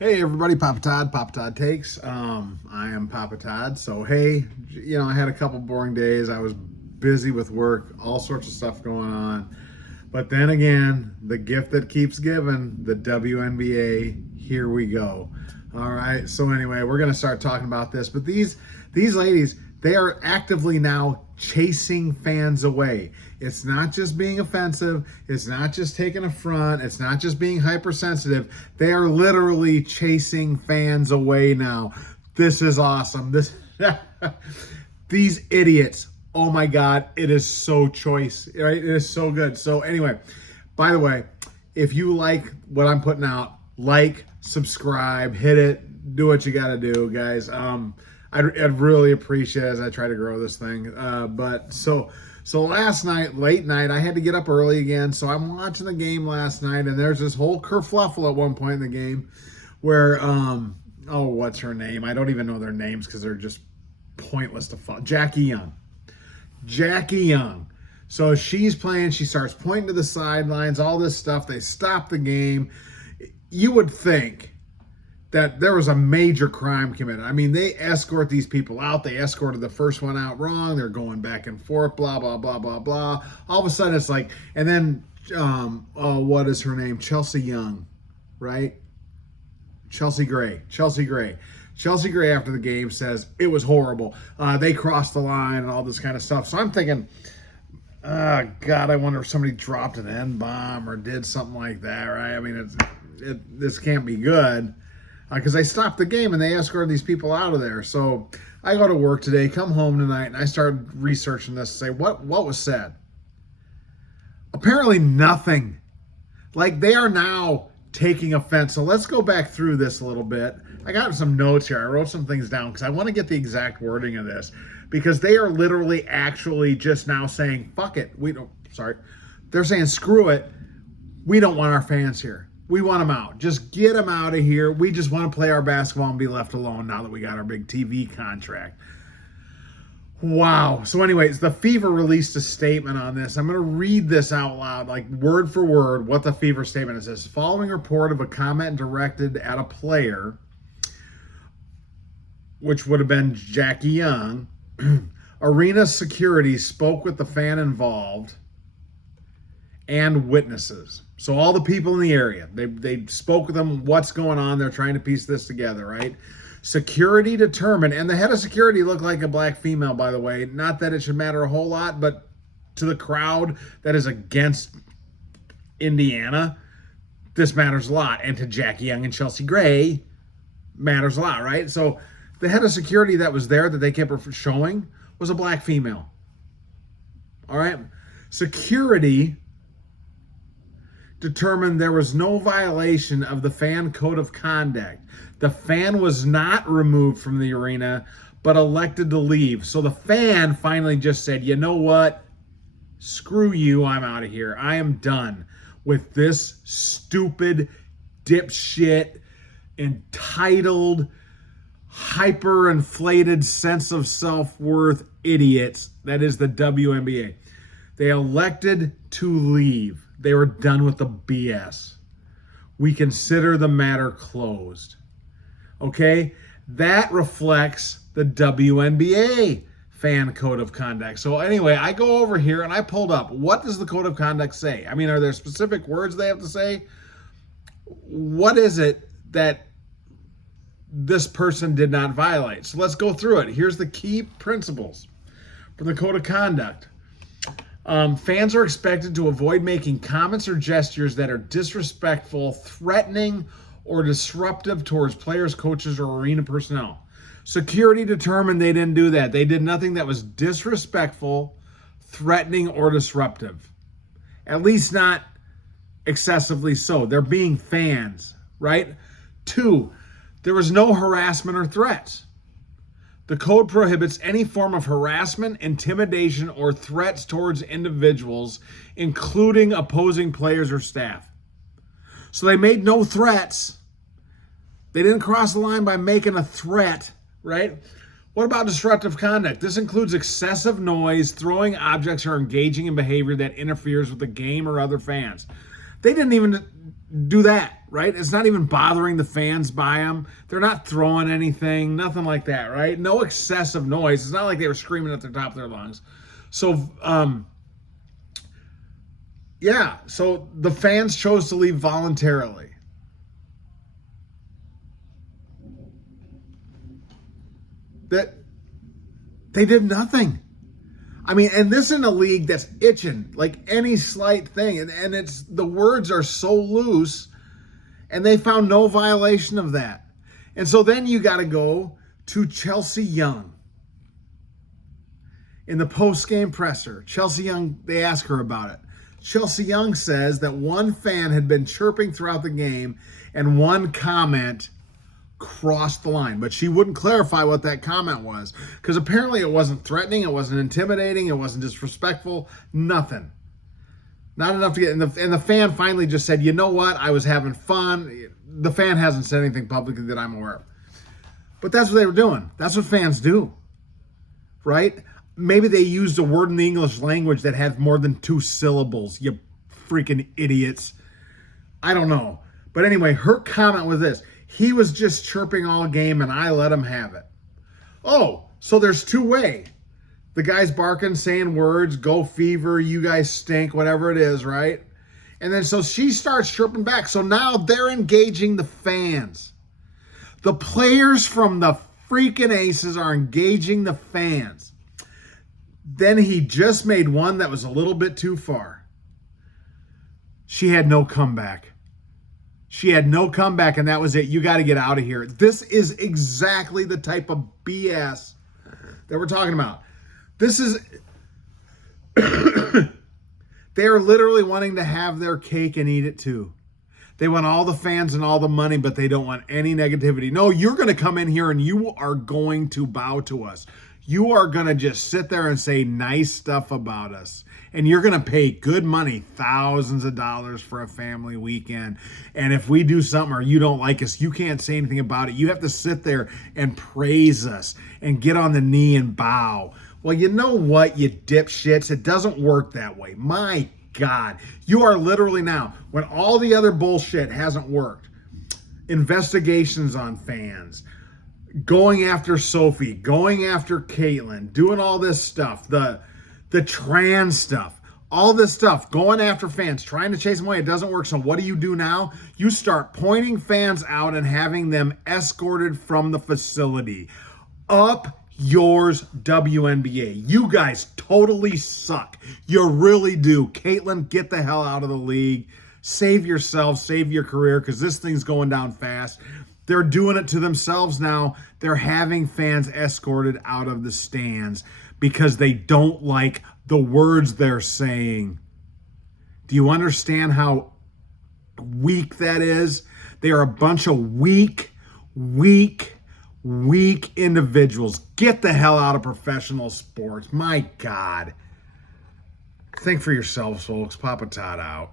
Hey everybody, Papa Todd Takes. I am Papa Todd. So hey, I had a couple boring days. I was busy with work, all sorts of stuff going on. But then again, the gift that keeps giving, the WNBA, here we go. All right. So anyway, we're gonna start talking about this. But these ladies, they are actively now chasing fans away. It's not just being offensive. It's not just taking a front. It's not just being hypersensitive. They are literally chasing fans away now. This is awesome. These idiots. Oh my God, it is so choice, right? It is so good. So anyway, by the way, if you like what I'm putting out, like, subscribe, hit it, do what you got to do, guys. I'd really appreciate it as I try to grow this thing. So last night, late night, I had to get up early again. So I'm watching the game last night, and there's this whole kerfluffle at one point in the game where, what's her name? I don't even know their names because they're just pointless to follow. Jackie Young. So she's playing. She starts pointing to the sidelines, all this stuff. They stop the game. You would think that there was a major crime committed. I mean, they escort these people out. They escorted the first one out wrong. They're going back and forth, blah, blah, blah, blah, blah. All of a sudden, it's like, and then, what is her name? Chelsea Young, right? Chelsea Gray, after the game, says it was horrible. They crossed the line and all this kind of stuff. So I'm thinking, God, I wonder if somebody dropped an N-bomb or did something like that, right? I mean, this can't be good. Because they stopped the game and they escorted these people out of there. So I go to work today, come home tonight, and I started researching this to say, what was said? Apparently nothing. Like, they are now taking offense. So let's go back through this a little bit. I got some notes here. I wrote some things down because I want to get the exact wording of this. Because they are literally actually just now saying, fuck it. They're saying, screw it. We don't want our fans here. We want them out. Just get them out of here. We just want to play our basketball and be left alone now that we got our big TV contract. Wow. So anyways, the Fever released a statement on this. I'm going to read this out loud, like word for word, what the Fever statement is. It says, following report of a comment directed at a player, which would have been Jackie Young, arena security spoke with the fan involved and witnesses. So all the people in the area, they spoke with them, what's going on. They're trying to piece this together, right? Security determined, and the head of security looked like a black female, by the way. Not that it should matter a whole lot, but to the crowd that is against Indiana, this matters a lot. And to Jackie Young and Chelsea Gray, matters a lot, right? So the head of security that was there that they kept showing was a black female. All right? Security determined there was no violation of the fan code of conduct. The fan was not removed from the arena, but elected to leave. So the fan finally just said, you know what? Screw you, I'm out of here. I am done with this stupid, dipshit, entitled, hyper-inflated sense of self-worth idiots that is the WNBA. They elected to leave. They were done with the BS. We consider the matter closed. Okay? That reflects the WNBA fan code of conduct. So anyway, I go over here and I pulled up. What does the code of conduct say? I mean, are there specific words they have to say? What is it that this person did not violate? So let's go through it. Here's the key principles from the code of conduct. Fans are expected to avoid making comments or gestures that are disrespectful, threatening, or disruptive towards players, coaches, or arena personnel. Security determined they didn't do that. They did nothing that was disrespectful, threatening, or disruptive. At least not excessively so. They're being fans, right? 2, there was no harassment or threats. The code prohibits any form of harassment, intimidation, or threats towards individuals, including opposing players or staff. So they made no threats. They didn't cross the line by making a threat, right? What about disruptive conduct? This includes excessive noise, throwing objects, or engaging in behavior that interferes with the game or other fans. They didn't even do that, right? It's not even bothering the fans by them. They're not throwing anything, nothing like that, right? No excessive noise. It's not like they were screaming at the top of their lungs. So, yeah, so the fans chose to leave voluntarily. That they did nothing. I mean, and this in a league that's itching, like any slight thing. And it's the words are so loose, and they found no violation of that. And so then you got to go to Chelsea Young. In the post-game presser, Chelsea Young, they ask her about it. Chelsea Young says that one fan had been chirping throughout the game and one comment crossed the line, but she wouldn't clarify what that comment was because apparently it wasn't threatening, it wasn't intimidating, it wasn't disrespectful, nothing. Not enough to get, and the fan finally just said, you know what, I was having fun. The fan hasn't said anything publicly that I'm aware of. But that's what they were doing. That's what fans do, right? Maybe they used a word in the English language that had more than 2 syllables, you freaking idiots. I don't know. But anyway, her comment was this. He was just chirping all game and I let him have it. Oh, so there's 2-way. The guy's barking, saying words, go Fever, you guys stink, whatever it is, right? And then so she starts chirping back. So now they're engaging the fans. The players from the freaking Aces are engaging the fans. Then he just made one that was a little bit too far. She had no comeback. She had no comeback, and that was it. You got to get out of here. This is exactly the type of BS that we're talking about. This is... They are literally wanting to have their cake and eat it too. They want all the fans and all the money, but they don't want any negativity. No, you're going to come in here and you are going to bow to us. You are going to just sit there and say nice stuff about us. And you're going to pay good money, thousands of dollars for a family weekend. And if we do something or you don't like us, you can't say anything about it. You have to sit there and praise us and get on the knee and bow. Well, you know what, you dipshits? It doesn't work that way. My God. You are literally now, when all the other bullshit hasn't worked, investigations on fans, going after Sophie, going after Caitlyn, doing all this stuff, the trans stuff, all this stuff, going after fans, trying to chase them away. It doesn't work. So what do you do now? You start pointing fans out and having them escorted from the facility. Up yours, WNBA. You guys totally suck. You really do. Caitlyn, get the hell out of the league. Save yourself, save your career, because this thing's going down fast. They're doing it to themselves now. They're having fans escorted out of the stands because they don't like the words they're saying. Do you understand how weak that is? They are a bunch of weak individuals. Get the hell out of professional sports. My God. Think for yourselves, folks. Papa Todd out.